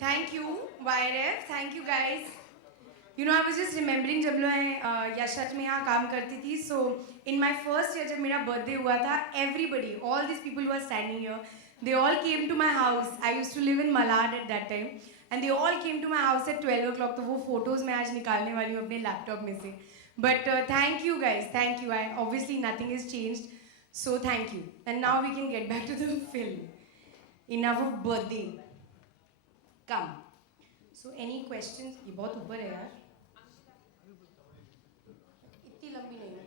Thank you, YRF. Thank you, guys. You know, I was just remembering जब मैं यशराज में यहाँ काम करती थी. So in my first year जब मेरा birthday हुआ था, everybody, all these people who are standing here, they all came to my house. I used to live in Malad at that time, and they all came to my house at 12 o'clock. तो वो photos मैं आज निकालने वाली हूँ अपने laptop में से. But thank you, guys. Thank you. Obviously nothing has changed. So thank you. And now we can get back to the film. Enough of birthday. Come. So any questions? ये बहुत ऊपर है यार. इतनी लंबी नहीं है.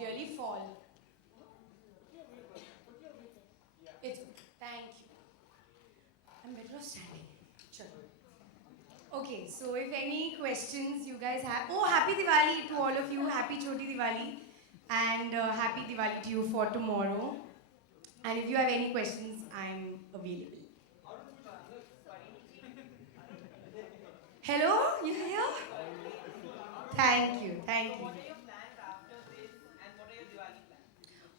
Really fall. It's thank you. I'm better off standing. Chalo. Okay, so if any questions you guys have, oh, happy Diwali to all of you. Happy Choti Diwali, and happy Diwali to you for tomorrow. And if you have any questions, I'm available. Hello, you here? Thank you, thank you. What are your plans after this and what are your Diwali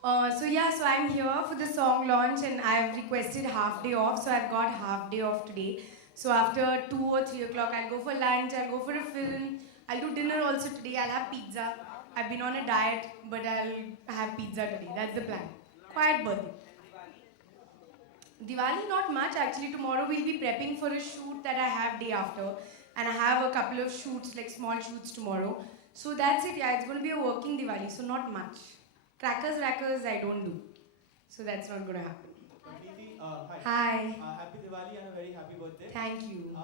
plans? So I'm here for the song launch and I've requested half day off. So I've got half day off today. So after 2 or 3 o'clock, I'll go for lunch, I'll go for a film, I'll do dinner also today, I'll have pizza. I've been on a diet, but I'll have pizza today. That's the plan. Quiet birthday. Diwali, not much actually. Tomorrow we'll be prepping for a shoot that I have day after. And I have a couple of shoots, like small shoots tomorrow. So that's it, yeah. It's going to be a working Diwali, so not much. Crackers, I don't do. So that's not going to happen. Preeti, hi. Hi. Happy Diwali and a very happy birthday. Thank you.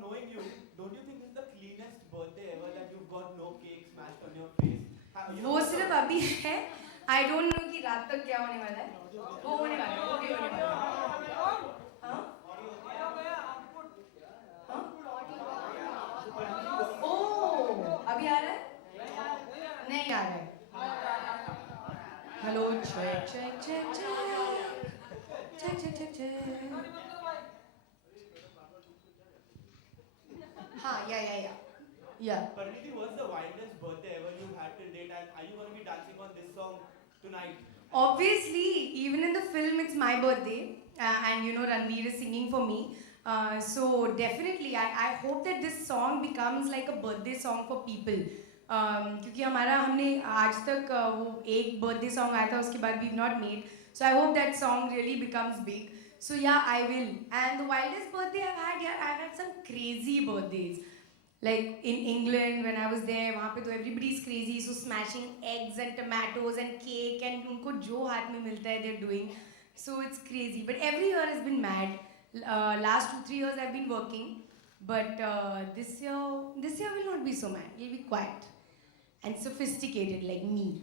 Knowing you, don't you think this is the cleanest birthday ever that you've got no cake smashed on your face? वो सिर्फ अभी है. I don't know कि रात तक क्या होने वाला है. वो होने वाला है. वो भी होने वाला है. हाँ? ओह, अभी आ रहा है? नहीं आ रहा है. Hello, check. Check. हाँ, yeah. Preeti, what's the wildest birthday ever you've had till date, and are you going to be dancing on this song tonight? Obviously, even in the film, it's my birthday, and Ranveer is singing for me. So definitely, I hope that this song becomes like a birthday song for people. क्योंकि हमने आज तक वो एक birthday song आया था, उसके बाद we've not made. So I hope that song really becomes big. So yeah, I will. And the wildest birthday I've had some crazy birthdays. Like in England, when I was there, वहाँ पे तो everybody's crazy, so smashing eggs and tomatoes and cake and उनको जो हाथ में मिलता है they're doing. So it's crazy. But every year has been mad. Last 2-3 years I've been working, but this year will not be so mad. It'll be quiet and sophisticated like me.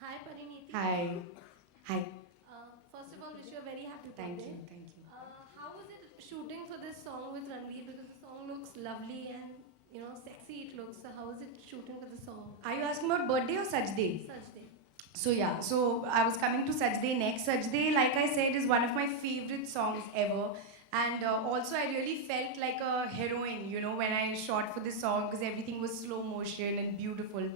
Hi Pariniti. Hi. First of all, wish you a very happy Thank birthday. you. How was it shooting for this song with Ranveer? Because the song looks lovely and sexy. It looks. So how was it shooting for the song? Are you asking about birthday or Sajde? Sajde. So I was coming to Sajde next. Sajde, like I said, is one of my favorite songs ever. And also I really felt like a heroine, when I shot for this song because everything was slow motion and beautiful.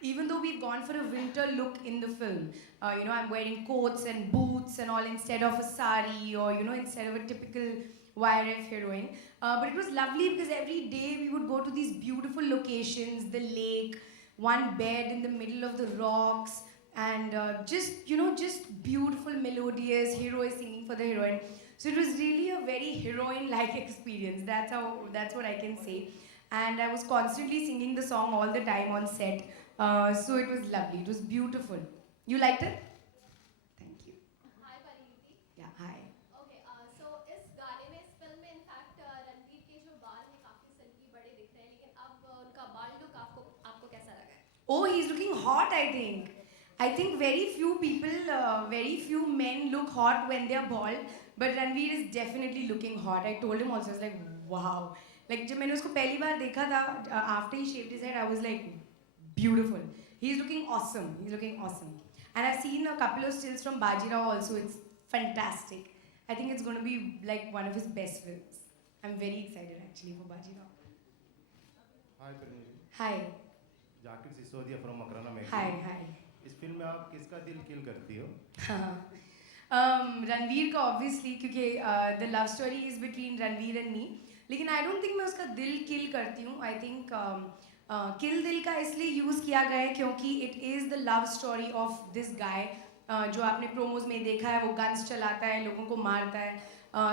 Even though we've gone for a winter look in the film, I'm wearing coats and boots and all instead of a sari or, instead of a typical YRF heroine. But it was lovely because every day we would go to these beautiful locations, the lake, one bed in the middle of the rocks, and just beautiful melodious heroes singing for the heroine. So it was really a very heroine-like experience. That's what I can say. And I was constantly singing the song all the time on set. So it was lovely. It was beautiful. You liked it? Thank you. Hi Pariniti. Yeah, hi. Okay. So इस गाने में इस film में in fact Ranveer के जो बाल हैं काफी सिल्की बड़े दिख रहे हैं, लेकिन अब उनका बाल लुक आपको कैसा लगा है? Oh, he's looking hot, I think. I think very few men look hot when they're bald, but Ranveer is definitely looking hot. I told him also, I was like, wow. Like, जब मैंने उसको पहली बार देखा था, after he shaved his head, I was like, beautiful. He's looking awesome. And I've seen a couple of stills from Bajirao also. It's fantastic. I think it's going to be like one of his best films. I'm very excited actually for Bajirao. Hi, Praniti. Hi. Jakir Sisodia from Makrana Magazine. Hi. इस film में आप किसका दिल किल करती हो? रणवीर का obviously, क्योंकि the love story is between Ranveer and me. लेकिन आई डोंट थिंक मैं उसका दिल किल करती हूँ. आई थिंक किल दिल का इसलिए यूज़ किया गया है क्योंकि it is the love story of this guy. जो आपने प्रोमोज में देखा है, वो गन्स चलाता है, लोगों को मारता है.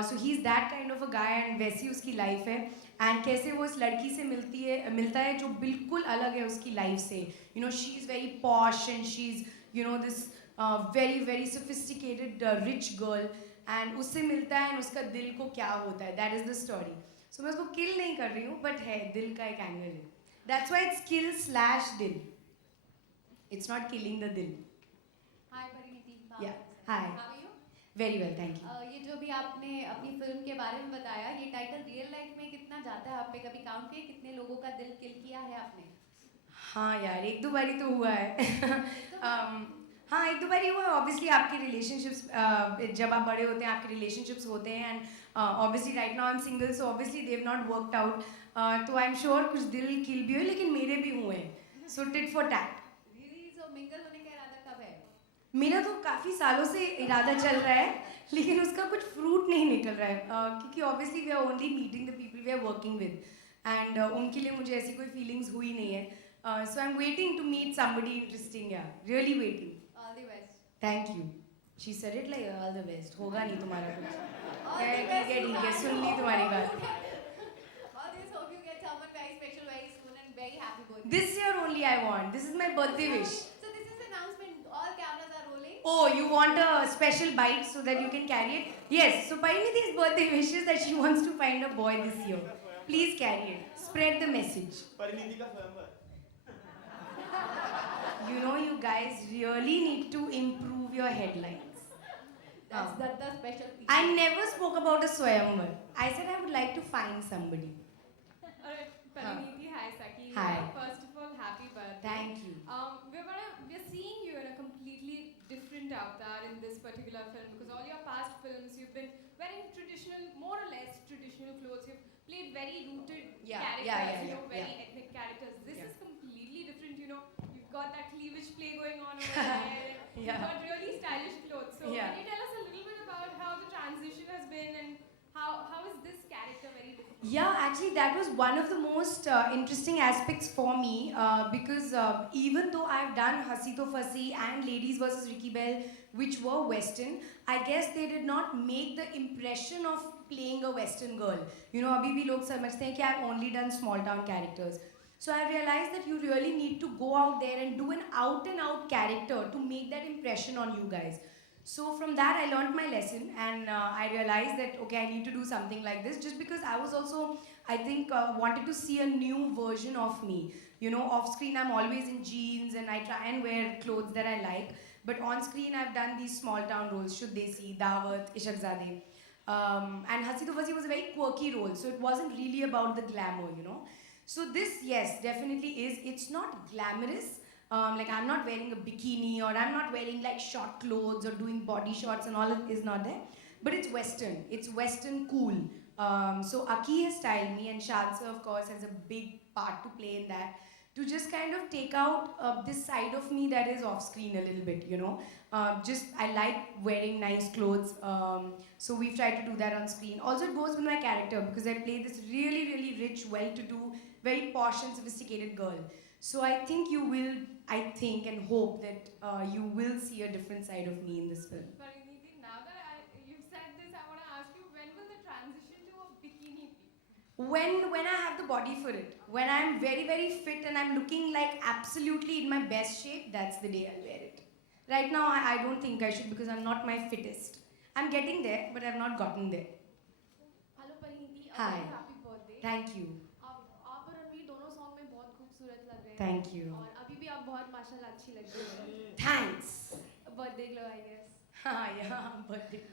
So he is that kind of a guy and वैसी उसकी लाइफ है. एंड कैसे वो इस लड़की से मिलता है जो बिल्कुल अलग है उसकी लाइफ से. You know, she is very posh and she is, you know, this very very sophisticated rich girl. And उससे मिलता है एंड उसका दिल को क्या होता है, दैट इज़ द स्टोरी. सो मैं उसको किल नहीं कर रही हूँ, बट है, दिल का एक एंगल है. That's why it's kill slash Dil. It's not killing the dil. Hi Parineeti. Yeah. Hi. How are you? Very well, thank you. ये जो भी आपने अपनी फिल्म के बारे में बताया, ये टाइटल रियल लाइफ में कितना जाता है आप पे? कभी काउंट किया कितने लोगों का दिल किल किया है आपने? हाँ यार, एक दो बारी तो हुआ है. हाँ, एक दो बारी हुआ है. ऑब्वियसली आपके रिलेशनशिप्स, जब आप बड़े होते हैं आपके रिलेशनशिप्स होते हैं. And obviously right now I am single, so obviously they have not worked out. तो आई एम श्योर कुछ दिल किल भी हुए, लेकिन मेरे भी हुए हैं. So tit for tat. Really? So mingle होने का इरादा कब है? मेरा तो काफ़ी सालों से इरादा चल रहा है, लेकिन उसका कुछ फ्रूट नहीं निकल रहा है. क्योंकि obviously we are only meeting the people we are working with. And उनके लिए मुझे ऐसी कोई फीलिंग्स हुई नहीं है. So I am waiting to meet somebody interesting. Yeah really waiting. All the best. Thank you. She said it like all the best. होगा नहीं तुम्हारा कुछ. All the ठीक best है, to ठीक है, us. सुन ली तुम्हारी बात. Always hope you get someone very special very soon and very happy birthday. This year only I want. This is my birthday wish. So this is the announcement. All cameras are rolling. Oh, you want a special bite so that you can carry it? Yes. So Parinithi's birthday wish is that she wants to find a boy this year. Please carry it. Spread the message. Parineeti का स्वयंवर. You know, you guys really need to improve your headlines. That's the special thing. I never spoke about a Swayamvar. I said I would like to find somebody. Alright, Pariniti, hi Saki. Hi. First of all, happy birthday. Thank you. We're seeing you in a completely different avatar in this particular film because all your past films you've been wearing traditional, more or less traditional clothes. You've played very rooted characters, you know, very ethnic characters. This is completely different, you know. You've got that cleavage play going on over there. You've got really stylish clothes. So can you tell us a little bit about how the transition has been and how is this character very different? Yeah, actually, that was one of the most interesting aspects for me because even though I've done Hasi To Fasi and Ladies vs. Ricky Bell, which were Western, I guess they did not make the impression of playing a Western girl. You know, abhi bhi log samajhte hain ki I've only done small town characters. So I realized that you really need to go out there and do an out and out character to make that impression on you guys. So from that I learned my lesson and I realized that okay, I need to do something like this just because I was also, I think, wanted to see a new version of me. You know, off screen I'm always in jeans and I try and wear clothes that I like, but on screen I've done these small town roles, Shuddh Desi, Dawat, Ishaqzade, and Hasi To Fasi was a very quirky role, so it wasn't really about the glamour, you know. So this, yes, definitely is. It's not glamorous. Like I'm not wearing a bikini or I'm not wearing like short clothes or doing body shots and all of is not there. But it's Western. It's Western cool. So Aki has styled me and Shad sir of course has a big part to play in that. To just kind of take out this side of me that is off screen a little bit, you know. Just I like wearing nice clothes. So we've tried to do that on screen. Also it goes with my character because I play this really, really rich, well-to-do, very posh and sophisticated girl. So I think you will, I think and hope that you will see a different side of me in this film. Pariniti, now that you've said this, I want to ask you, when will the transition to a bikini be? When I have the body for it. When I'm very, very fit and I'm looking like absolutely in my best shape, that's the day I'll wear it. Right now, I don't think I should because I'm not my fittest. I'm getting there, but I've not gotten there. Hello Parineeti, Hi. Happy birthday. Thank you. आप और रणवीर दोनों song में बहुत खूबसूरत लग रहे हैं. Thank you. और अभी भी आप बहुत माशाल्लाह अच्छी लग रही हैं. Thanks. Birthday glow I guess. हाँ, yeah, birthday.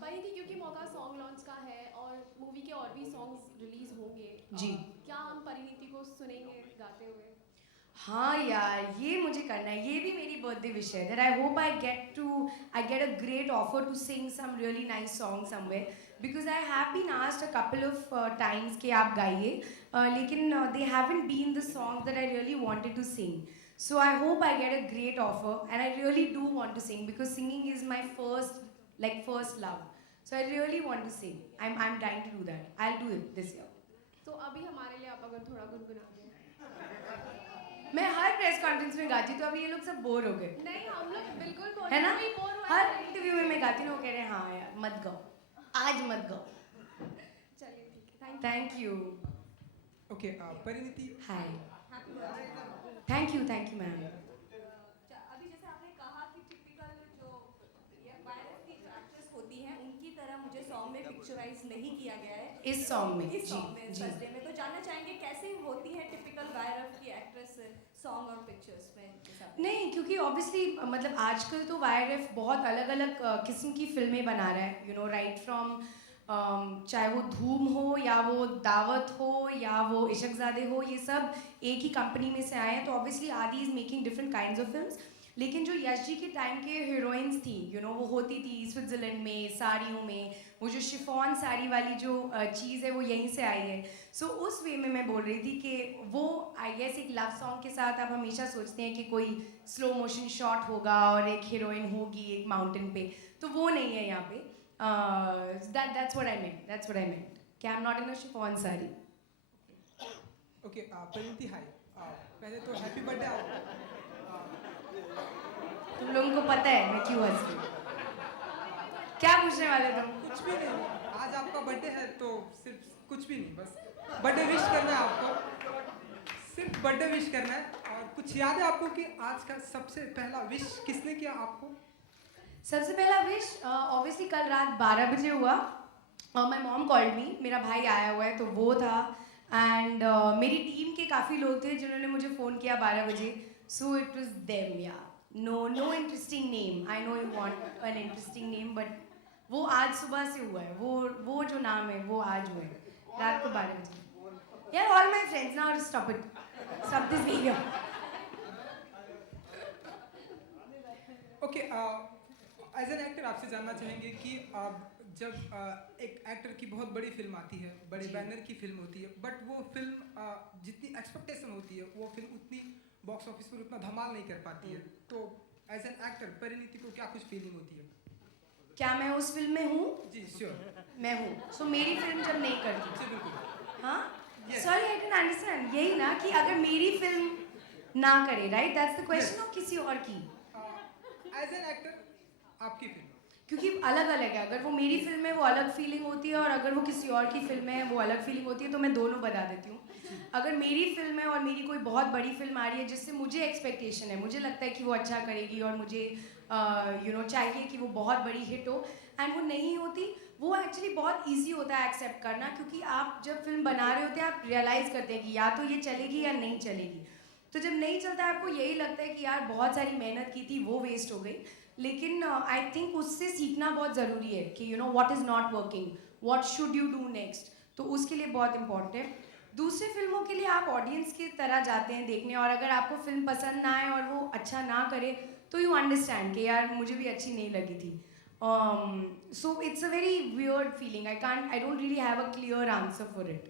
परिणीति, क्योंकि मौका सॉन्ग लॉन्च का है और मूवी के और भी सॉन्ग्स रिलीज होंगे. जी. क्या हम परिणीति को सुनेंगे गाते हुए? हाँ यार, ये मुझे करना है. ये भी मेरी बर्थडे विश है. That I hope I get a great offer to sing some really nice song somewhere. Because I have been asked a couple of times कि आप गाइए, लेकिन they haven't been the songs that I really wanted to sing. So I hope I get a great offer, and I really do want to sing because singing is my first love. So I really want to sing. I'm dying to do that. I'll do it this year. तो अभी हमारे लिए आप अगर थोड़ा गुनगुना दें। मैं हर प्रेस कॉन्फ्रेंस में गाती हूँ, तो अभी ये लोग सब बोर हो गए, नहीं हम लोग बिल्कुल बोल है ना? कोई बोर हुआ हर नहीं। इंटरव्यू में मैं गाती हूँ, वो कह रहे हैं हाँ यार मत गाओ, आज मत गाओ. चलिए ठीक है, thank you. Thank you. Okay Parineeti Hi. Thank you ma'am. अभी जैसे आपने कहा कि टिपिकल जो वायरस की एक्ट्रेस होती हैं उनकी तरह मुझे सॉन्ग में पिक्चराइज नहीं किया गया है इस सॉन्ग में इस सॉन्ग में जी सजदे में, तो जानना चाहेंगे कैसे होती है टिपिकल वायरस की एक्ट्रेस सॉन्ग और पिक्चर्स में के साथ? नहीं, क्योंकि ऑब्वियसली मतलब आजकल तो वाईआरएफ बहुत अलग अलग किस्म की फिल्में बना रहा है, यू नो, राइट फ्रॉम चाहे वो धूम हो या वो दावत हो या वो इशकजादे हो, ये सब एक ही कंपनी में से आए हैं. तो ऑब्वियसली आदि is making different kinds of films. लेकिन जो यश जी के टाइम के हीरोइंस थी, यू नो, वो होती थी स्विट्ज़रलैंड में साड़ियों में, वो जो शिफॉन साड़ी वाली जो चीज़ है वो यहीं से आई है. सो उस वे में मैं बोल रही थी कि वो आई गेस एक लव सॉन्ग के साथ आप हमेशा सोचते हैं कि कोई स्लो मोशन शॉट होगा और एक हीरोइन होगी एक माउंटेन पे, तो वो नहीं है यहाँ पे. That's what I meant. कि I'm not in a chiffon sari. Okay Parineeti hi, पहले तो हैप्पी बर्थडे आपको. तुम लोगों को पता है मैं क्यों हंस रही हूँ. क्या पूछने वाले तुम? कुछ भी नहीं, आज आपका बर्थडे है तो सिर्फ कुछ भी नहीं, बस बर्थडे विश करना है आपको, सिर्फ बर्थडे विश करना है. और कुछ याद है आपको कि आज का सबसे पहला विश किसने किया आपको? सबसे पहला विश ऑब्वियसली कल रात 12 बजे हुआ. माई मॉम कॉल्ड मी, मेरा भाई आया हुआ है तो वो था. एंड मेरी टीम के काफ़ी लोग थे जिन्होंने मुझे फ़ोन किया 12 बजे. So it was them. Yeah no interesting name. I know you want an interesting name, but वो आज सुबह से हुआ है. वो जो नाम है वो आज हुआ है रात को 12 बजे. यार all my friends now stop this video. Okay as an actor आपसे जानना चाहेंगे कि जब एक एक्टर की बहुत बड़ी फिल्म आती है, बड़े बैनर की फिल्म होती है, बट वो फिल्म जितनी एक्सपेक्टेशन होती है वो फिल्म उतनी बॉक्स ऑफिस पर उतना धमाल नहीं कर पाती है, तो एज एन एक्टर परिणीति को क्या कुछ फीलिंग होती है? क्या मैं उस फिल्म में हूँ? जी श्योर. मैं हूँ. सो मेरी फिल्म जब नहीं करती. जी बिल्कुल. हाँ, Yes. Sorry I don't understand. यही ना कि अगर मेरी फिल्म ना करे, राइट, दैट्स द क्वेश्चन, और किसी और की. एज एन एक्टर आपकी फिल्म क्योंकि अलग अलग है. अगर वो मेरी फिल्म है वो अलग फीलिंग होती है, और अगर वो किसी और की फिल्म है वो अलग फीलिंग होती है. तो मैं दोनों बता देती हूँ. अगर मेरी फिल्म है और मेरी कोई बहुत बड़ी फिल्म आ रही है जिससे मुझे एक्सपेक्टेशन है, मुझे लगता है कि वो अच्छा करेगी और मुझे यू नो चाहिए कि वो बहुत बड़ी हिट हो, एंड वो नहीं होती, वो एक्चुअली बहुत इजी होता है एक्सेप्ट करना. क्योंकि आप जब फिल्म बना रहे होते हैं आप रियलाइज़ करते हैं कि या तो ये चलेगी या नहीं चलेगी. तो जब नहीं चलता है आपको यही लगता है कि यार बहुत सारी मेहनत की थी वो वेस्ट हो गई. लेकिन आई थिंक उससे सीखना बहुत ज़रूरी है कि you know what is not working, what should you do next. तो उसके लिए बहुत इंपॉर्टेंट है. दूसरे फिल्मों के लिए आप ऑडियंस की तरह जाते हैं देखने, और अगर आपको फिल्म पसंद ना आए और वो अच्छा ना करे तो यू अंडरस्टैंड कि यार मुझे भी अच्छी नहीं लगी थी. So it's a very weird feeling. I don't really have a clear answer for it.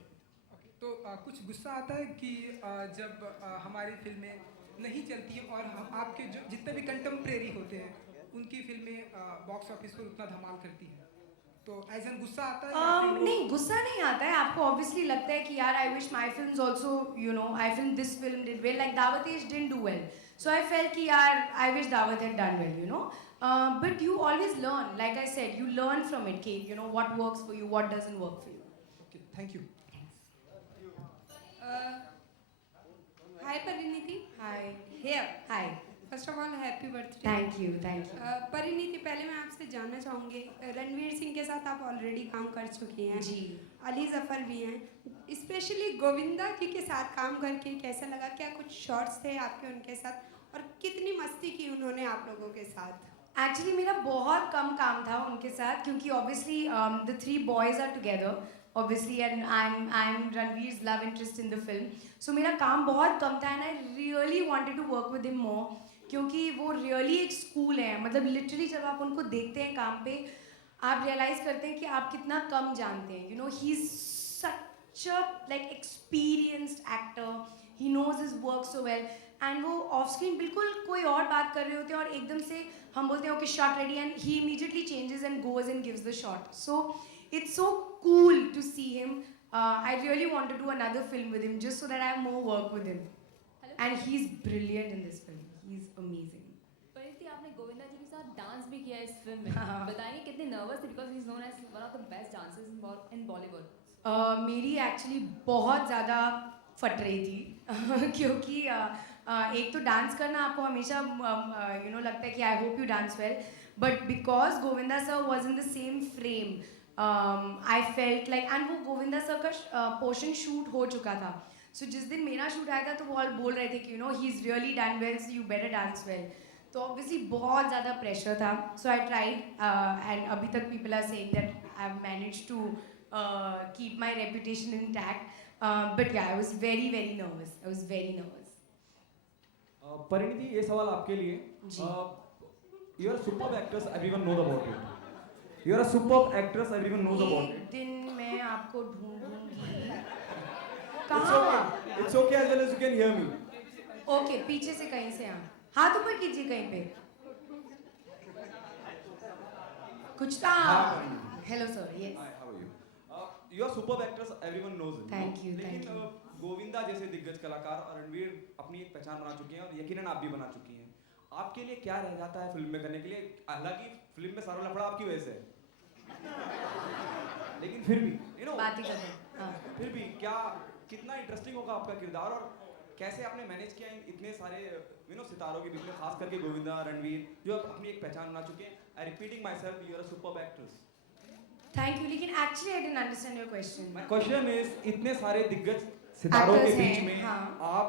तो कुछ गुस्सा आता है कि जब हमारी फिल्में नहीं चलती हैं और आपके जो जितने भी कंटेम्प्रेरी होते हैं उनकी फिल्में बॉक्स ऑफिस पर उतना धमाल करती हैं, तो एज एन गुस्सा आता है? नहीं, गुस्सा नहीं आता है. आपको ऑब्वियसली लगता है कि यार I wish my film also, you know, I film this film did well, like Daawat e Ishq didn't do well, so I felt कि यार I wish Daawat had done well, you know. But you always learn, like I said, you learn from it कि you know what works for you, what doesn't work for you. Okay thank you. Hi Pariniti. Hi. Here. Hi. First of all, happy birthday. Thank you. Parineeti, पहले मैं आपसे जानना चाहूँगी, रणवीर सिंह के साथ आप already काम कर चुकी हैं. जी. अली जफ़र भी हैं. स्पेशली गोविंदा जी के साथ काम करके कैसा लगा? क्या कुछ शॉट्स थे आपके उनके साथ, और कितनी मस्ती की उन्होंने आप लोगों के साथ? एक्चुअली मेरा बहुत कम काम था उनके साथ, क्योंकि obviously the 3 boys are together obviously, and I'm Ranveer's love interest in the film. So मेरा काम बहुत कम था, and I really wanted to work with him more, क्योंकि वो really एक स्कूल है. मतलब लिटरली जब आप उनको देखते हैं काम पे आप रियलाइज़ करते हैं कि आप कितना कम जानते हैं. You know, he's such a like experienced actor. He knows his work so well. And वो ऑफ स्क्रीन बिल्कुल कोई और बात कर रहे होते हैं और एकदम से हम बोलते हैं okay shot ready and he immediately changes and goes and gives the shot. So it's so cool to see him. I really want to do another film with him just so that I have more work with him. Hello? And he's brilliant in this film. He's amazing. Parineeti, आपने गोविंदा जी के साथ dance भी किया इस film में. हाँ. बताएंगे कितने नर्वस थे because he is known as one of the best dancers in Bollywood. मेरी एक्चुअली बहुत ज़्यादा फट रही थी क्योंकि एक तो डांस करना आपको हमेशा लगता है कि I hope you dance well, but because Govinda sir was in the same frame I felt like, and वो गोविंदा सर का पोर्शन शूट हो चुका था. सो जिस दिन मेरा शूट आया था तो वो ऑल बोल रहे थे कि he is really done well, so you better dance well. तो ऑब्वियसली बहुत ज़्यादा प्रेशर था. सो आई ट्राइड एंड अभी तक people are saying that I have managed to keep my reputation intact. But yeah, I was very, very nervous. I was very nervous. Parineeti, ये सवाल आपके लिए. You are a superb actress. Everyone knows about you. You are a superb actress. Everyone knows about एक it. दिन मैं आपको ढूंढूंगी. It's कहाँ? okay. It's okay as well as you can hear me. Okay, पीछे से कहीं से हाँ. हाथ ऊपर कीजिए कहीं पे. कुछ था. Hello sir. Yes. Hi, how are you? You are superb actress. Everyone knows it. Thank you. Thank लेकिन you. गोविंदा जैसे दिग्गज कलाकार और रणवीर अपनी एक पहचान बना चुके हैं और यकीनन आप भी बना चुकी हैं. आपके लिए क्या रह जाता है फिल्म में करने के लिए? हालांकि फिल्म में सारा लफड़ा आपकी वजह से है. लेकिन फिर भी बात ही करते हैं. हाँ. फिर भी क्या कितना इंटरेस्टिंग होगा आपका किरदार और कैसे आपने मैनेज किया इतने सारे सितारों के बीच में, खास करके गोविंदा, रणवीर जो अपनी एक पहचान बना चुके हैं. I repeating myself, you are a superb actress. Thank you. लेकिन actually I didn't understand your question. My question is, इतने सारे दिग्गज सितारों के Actors बीच हैं, में हाँ. आप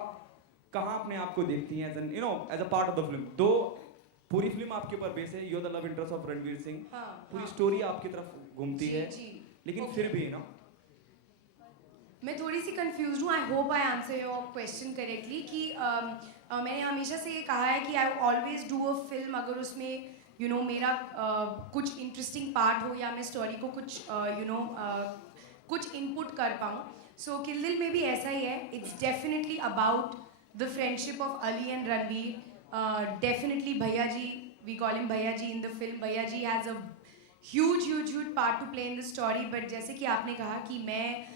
कहाँ अपने आप को देखती हैं as a part of the film? Though पूरी फिल्म आपके ऊपर बेस है, you are the love interest of Ranveer Singh. हाँ, पूरी हाँ. स्टोरी आपकी तरफ घूमती जी, है, जी. लेकिन Okay. फिर भी मैं थोड़ी सी कंफ्यूज हूँ. I hope I answer your question correctly कि मैंने हमेशा से ये कहा है कि I always do a film अगर उसमें मेरा कुछ इंटरेस्टिंग पार्ट हो या मैं स्टोरी को कुछ कुछ इनपुट कर पाऊँ. सो किल दिल में भी ऐसा ही है. It's definitely about the friendship of Ali and Ranveer. Definitely भैया जी, वी कॉल हिम भैया जी इन the film. Bhaiya ji has a huge part to play in the story. But जैसे कि आपने कहा कि मैं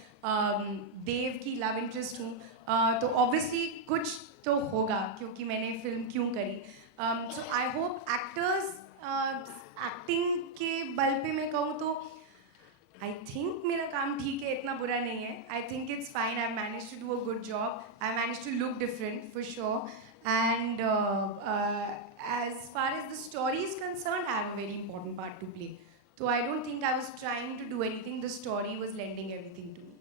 देव की लव इंटरेस्ट हूँ, तो ऑब्वियसली कुछ तो होगा क्योंकि मैंने फिल्म क्यों करी. सो आई होप एक्टर्स एक्टिंग के बल पे मैं कहूँ तो आई थिंक मेरा काम ठीक है, इतना बुरा नहीं है. I think it's fine. I manage to do a good job. I manage to look different for sure. And as far as the story is concerned, I have a very important part to play. So I don't think I was trying to do anything. The story was lending everything to me.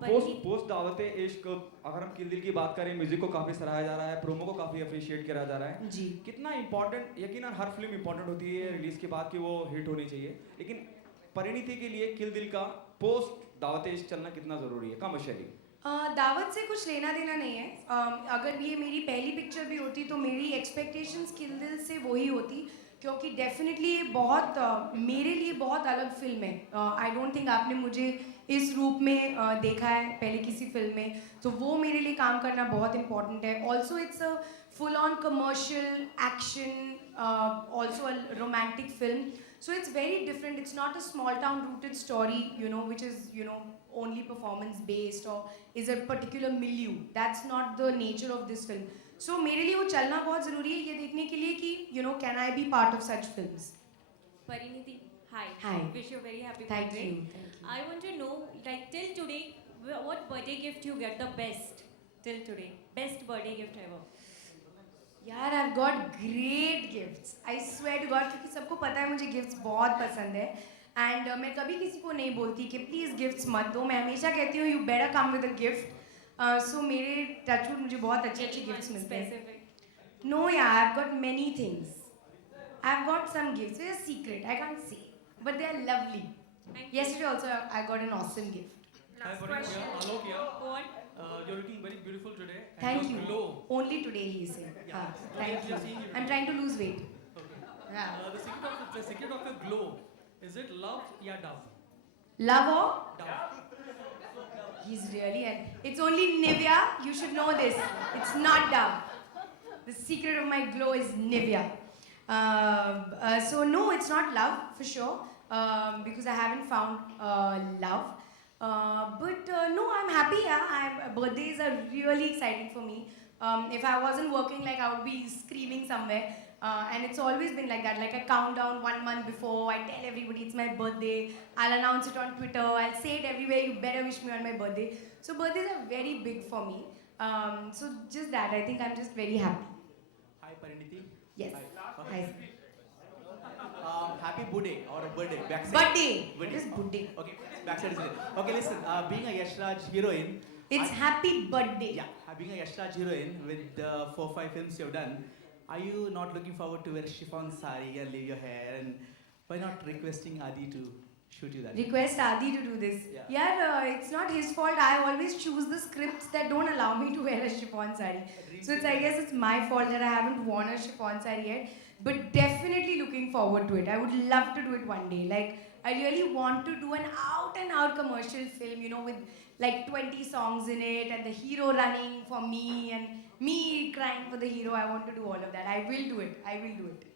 Post Daawat e Ishq, अगर हम किल दिल की बात करें, music को काफी सराहा जा रहा है, प्रोमो को काफी अप्रिशिएट करा जा रहा है. जी. कितना इंपॉर्टेंट, यकीनन हर फिल्म इंपॉर्टेंट होती है रिलीज के बाद कि वो हिट होनी चाहिए, लेकिन परिणीति के लिए किल दिल का पोस्ट दावते इश्क चलना कितना जरूरी है कमर्शियली? दावत से कुछ लेना देना नहीं है. अगर ये मेरी पहली पिक्चर भी होती तो मेरी एक्सपेक्टेशंस किल दिल से वही होती, क्योंकि डेफिनेटली ये बहुत मेरे लिए बहुत अलग फिल्म है. आई डोंट थिंक आपने मुझे इस रूप में देखा है पहले किसी फिल्म में, तो वो मेरे लिए काम करना बहुत इंपॉर्टेंट है. Also it's a full on commercial action, also a romantic film. So it's very different. It's not a small town rooted story, which is, only performance based or is a particular milieu. That's not the nature of this film. So मेरे लिए वो चलना बहुत ज़रूरी है ये देखने के लिए कि, can I be part of such films? Pariniti, hi. Hi. Wish you a very happy Thank birthday. you. Thank you. I want to know, like till today, what birthday gift you get the best till today? Best birthday gift ever. यार I've got great gifts. I swear to God, क्योंकि सबको पता है मुझे gifts बहुत पसंद है. And मैं कभी किसी को नहीं बोलती कि प्लीज़ गिफ्ट्स मत दो. मैं हमेशा कहती हूँ you better come with a gift. So मेरे टचवुड मुझे बहुत अच्छे गिफ्ट्स मिलते हैं. नो यार, I have got many things. I have got some gifts. It's a secret, I can't say, but they are lovely. Yesterday also I got an awesome gift. Hi, Pariniti. Alok here. What? You're looking very beautiful today. And Thank your you. glow. Only today he is saying. Yeah. Thank We you. are seeing you I'm today. trying to lose weight. Okay. Yeah. The secret of your glow, is it love या dove? Love or? Dove. He's really, and it's only Nivea. You should know this. It's not Dove. The secret of my glow is Nivea. So no, it's not love for sure, because I haven't found love. But no, I'm happy. Yeah, birthdays are really exciting for me. If I wasn't working, like I would be screaming somewhere. And it's always been like that. Like I count down 1 month before. I tell everybody it's my birthday. I'll announce it on Twitter. I'll say it everywhere. You better wish me on my birthday. So birthdays are very big for me. So just that. I think I'm just very happy. Hi, Pariniti. Yes. Hi. Happy birthday or a birthday. Backside. Birthday. Birthday. It is birthday. Okay, backside is it. Okay, listen. Being a Yash Raj heroine. It's happy birthday. Yeah, being a Yash Raj heroine with the 4-5 films you've done, are you not looking forward to wear a chiffon sari and leave your hair? And why not requesting Adi to shoot you that? Request Adi to do this. Yeah. It's not his fault. I always choose the scripts that don't allow me to wear a chiffon sari. So I guess it's my fault that I haven't worn a chiffon sari yet. But definitely looking forward to it. I would love to do it one day. Like, I really want to do an out-and-out commercial film, you know, with like 20 songs in it and the hero running for me and me crying for the hero. I want to do all of that. I will do it. I will do it.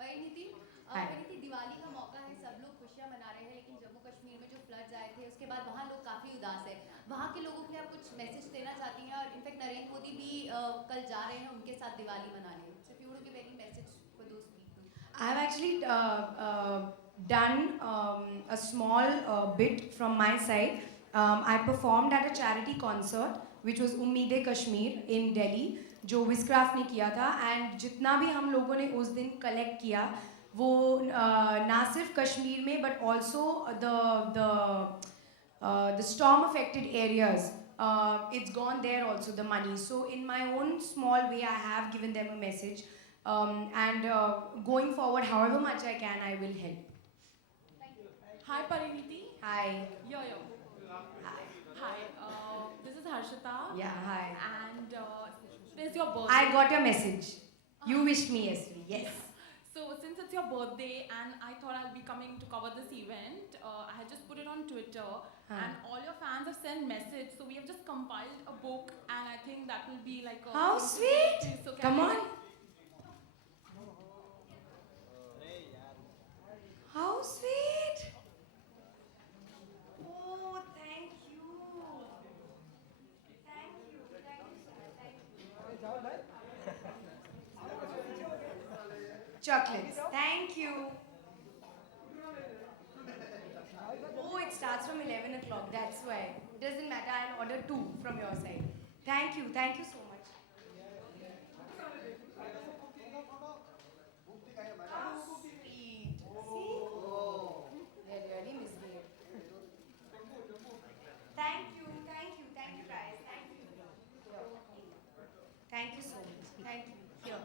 Parineeti Hi. Parineeti Diwali का मौका है सब लोग खुशियां मना रहे हैं लेकिन जम्मू कश्मीर में जो फ्लड्स आए थे उसके बाद वहाँ लोग काफ़ी उदास है वहाँ के लोगों के लिए आप कुछ मैसेज देना चाहती हैं और इनफैक्ट नरेंद्र मोदी भी कल जा रहे हैं उनके साथ दिवाली मनाने so if you want to give any message for those people. I've actually done a small bit from my side. I performed at a charity concert which was Ummeed-e Kashmir in Delhi जो विस्क्राफ्ट ने किया था and जितना भी हम लोगों ने उस दिन कलेक्ट किया वो ना सिर्फ कश्मीर में but also the storm affected areas, it's gone there also, the money. So in my own small way I have given them a message, and going forward however much I can I will help. Hi Pariniti. Hi. Yo. Hi. This is Harshita. Yeah, hi. And today's your birthday. I got your message. You wished me yesterday. Yes. So since it's your birthday and I thought I'll be coming to cover this event, I had just put it on Twitter and all your fans have sent message. So we have just compiled a book and I think that will be like a... How sweet! So Come on. How sweet! Oh, thank you. Thank you. Thank you so much. Thank you. Chocolates. Thank you. Oh, it starts from 11 o'clock. That's why. Doesn't matter. I'll order 2 from your side. Thank you. Thank you so much. How sweet. See? They really misbehaved. Thank you. Thank you. Thank you, guys. Thank you. Thank you so much. Thank you. Here.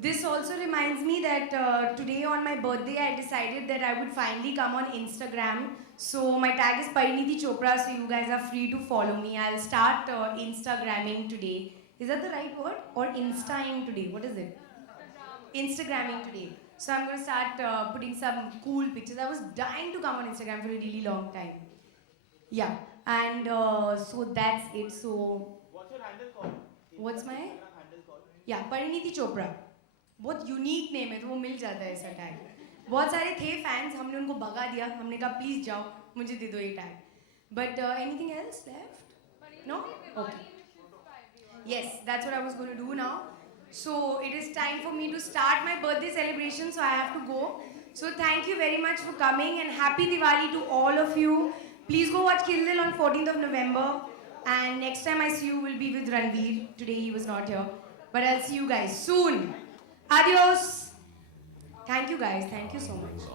This also reminds me that today on my birthday I decided that I would finally come on Instagram. So my tag is Pariniti Chopra, so you guys are free to follow me. I'll start Instagramming today. Is that the right word? Or Instaing today? What is it? Instagramming today. So I'm going to start putting some cool pictures. I was dying to come on Instagram for a really long time. Yeah. And so that's it. So What's your handle called? What's my? Instagram handle called? या परिणीति चोपड़ा बहुत unique name है तो वो मिल जाता है ऐसा tag बहुत सारे थे फैंस हमने उनको भगा दिया हमने कहा प्लीज जाओ मुझे दे दो ये tag but anything else left no okay yes that's what I was going to do now so it is time for me to start my birthday celebration so I have to go so thank you very much for coming and happy Diwali to all of you please go watch kill Dil on 14th of November and next time I see you will be with Ranveer. Today he was not here. But I'll see you guys soon. Adios. Thank you guys. Thank you so much.